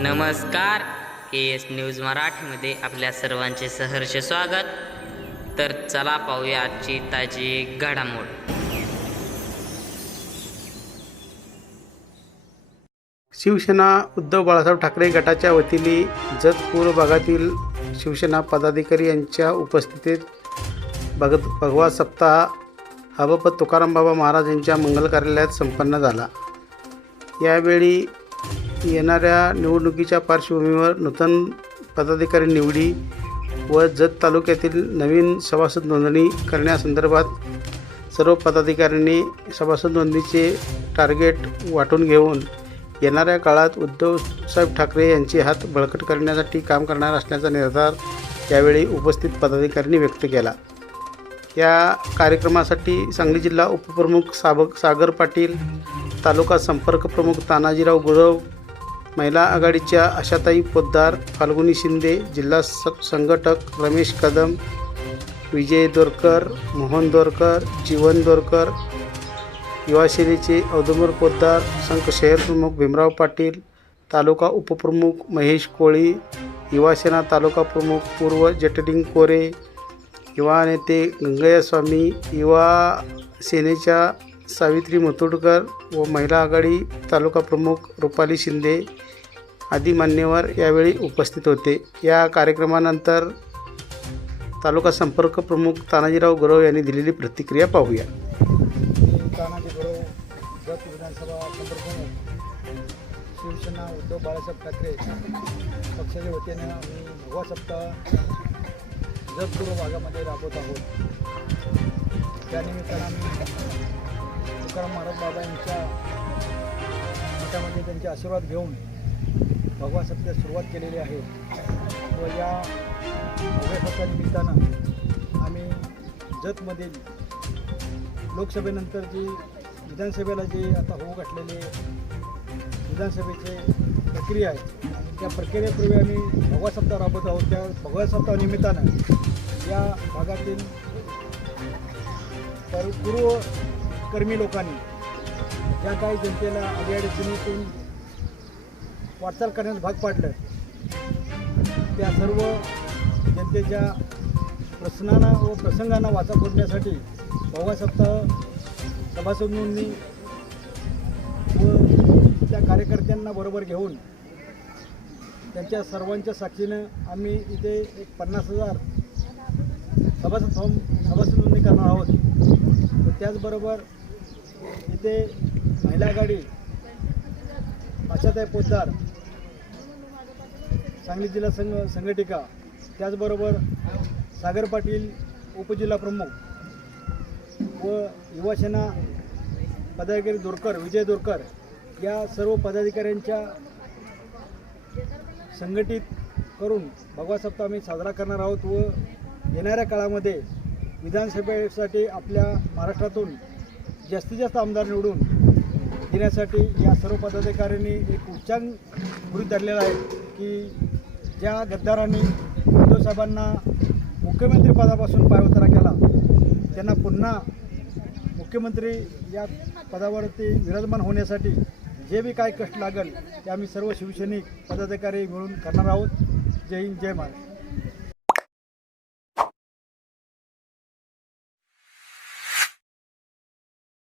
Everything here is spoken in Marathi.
नमस्कार के एस न्यूज मराठीमध्ये आपल्या सर्वांचे सहर्ष स्वागत. तर चला पाहूया आजची ताजी घडामोड. शिवसेना उद्धव बाळासाहेब ठाकरे गटाच्या वतीने जत पूर्व भागातील शिवसेना पदाधिकारी यांच्या उपस्थितीत भगत भगवा सप्ताह हा तुकाराम बाबा महाराज यांच्या मंगल कार्यालयात संपन्न झाला. यावेळी येणाऱ्या निवडणुकीच्या पार्श्वभूमीवर नूतन पदाधिकारी निवडी व जत तालुक्यातील नवीन सभासद नोंदणी करण्यासंदर्भात सर्व पदाधिकाऱ्यांनी सभासद नोंदणीचे टार्गेट वाटून घेऊन येणाऱ्या काळात उद्धवसाहेब ठाकरे यांचे हात बळकट करण्यासाठी काम करणार असल्याचा निर्धार यावेळी उपस्थित पदाधिकाऱ्यांनी व्यक्त केला. या कार्यक्रमासाठी सांगली जिल्हा उपप्रमुख साबक सागर पाटील तालुका संपर्क प्रमुख तानाजीराव गुरव महिला आघाडीच्या आशाताई पोद्दार फाल्गुनी शिंदे जिल्हा स संघटक रमेश कदम विजय दोरकर मोहन दोरकर जीवन दोरकर युवासेनेचे औदुंबर पोद्दार संघ शहर प्रमुख भीमराव पाटील तालुका उपप्रमुख महेश कोळी युवासेना तालुका प्रमुख पूर्व जटलिंग कोरे युवा नेते गंगय्या स्वामी युवा सेनेच्या सावित्री मुतुडकर व महिला आघाडी तालुका प्रमुख रुपाली शिंदे आदी मान्यवर यावेळी उपस्थित होते. या कार्यक्रमानंतर तालुका संपर्क प्रमुख तानाजीराव गुरव यांनी दिलेली प्रतिक्रिया पाहूया. तानाजी गुरव गट विधानसभा संपर्क शिवसेना उद्धव बाळासाहेब ठाकरे पक्षाच्या वतीने आम्ही भगवा सप्ताह जतपूर्व भागामध्ये राबवत आहोत. त्यानिमित्तानं आम्ही तुकाराम महाराज बाबा यांच्या मठामध्ये त्यांचे आशीर्वाद घेऊन भगवा सत्य सुरुवात केलेली आहे. व या भगव्या सप्ताहानिमित्तानं आम्ही जतमधील लोकसभेनंतर जी विधानसभेला जे आता होऊ घातलेले विधानसभेचे प्रक्रिया आहे त्या प्रक्रियेपूर्वी आम्ही भगवा सप्ताह राबवत आहोत. त्या भगवा सप्ताहानिमित्तानं या भागातील पर कर्मी लोकांनी ज्या काही जनतेला अडीअडचणीतून वाटचाल करण्यास भाग पाडलं त्या सर्व जनतेच्या प्रश्नांना व प्रसंगांना वाचा फोडण्यासाठी भगवा सप्ताह सभासद व त्या कार्यकर्त्यांना बरोबर घेऊन त्यांच्या सर्वांच्या साक्षीनं आम्ही इथे एक पन्नास हजार सभासद फॉर्म सभासद नोंदणी करणार आहोत व त्याचबरोबर इथे महिला आघाडी आशाताई पोद्दार सांगली जिल्हा संघ संघटिका. त्याचबरोबर सागर पाटील उपजिल्हा प्रमुख व युवासेना पदाधिकारी दोरकर विजय दोरकर या सर्व पदाधिकाऱ्यांच्या संघटित करून भगवा सप्ताह आम्ही साजरा करणार आहोत व येणाऱ्या काळामध्ये विधानसभेसाठी आपल्या महाराष्ट्रातून जास्तीत जास्त आमदार निवडून देण्यासाठी या सर्व पदाधिकाऱ्यांनी एक उच्चांक गृहित धरलेला आहे की ज्या गद्दारांनी उद्धवसाहेबांना मुख्यमंत्रीपदापासून पायउतारा केला त्यांना पुन्हा मुख्यमंत्री या पदावरती विराजमान होण्यासाठी जे बी काय कष्ट लागेल ते आम्ही सर्व शिवसैनिक पदाधिकारी मिळून करणार आहोत. जय हिंद जय महाराष्ट्र.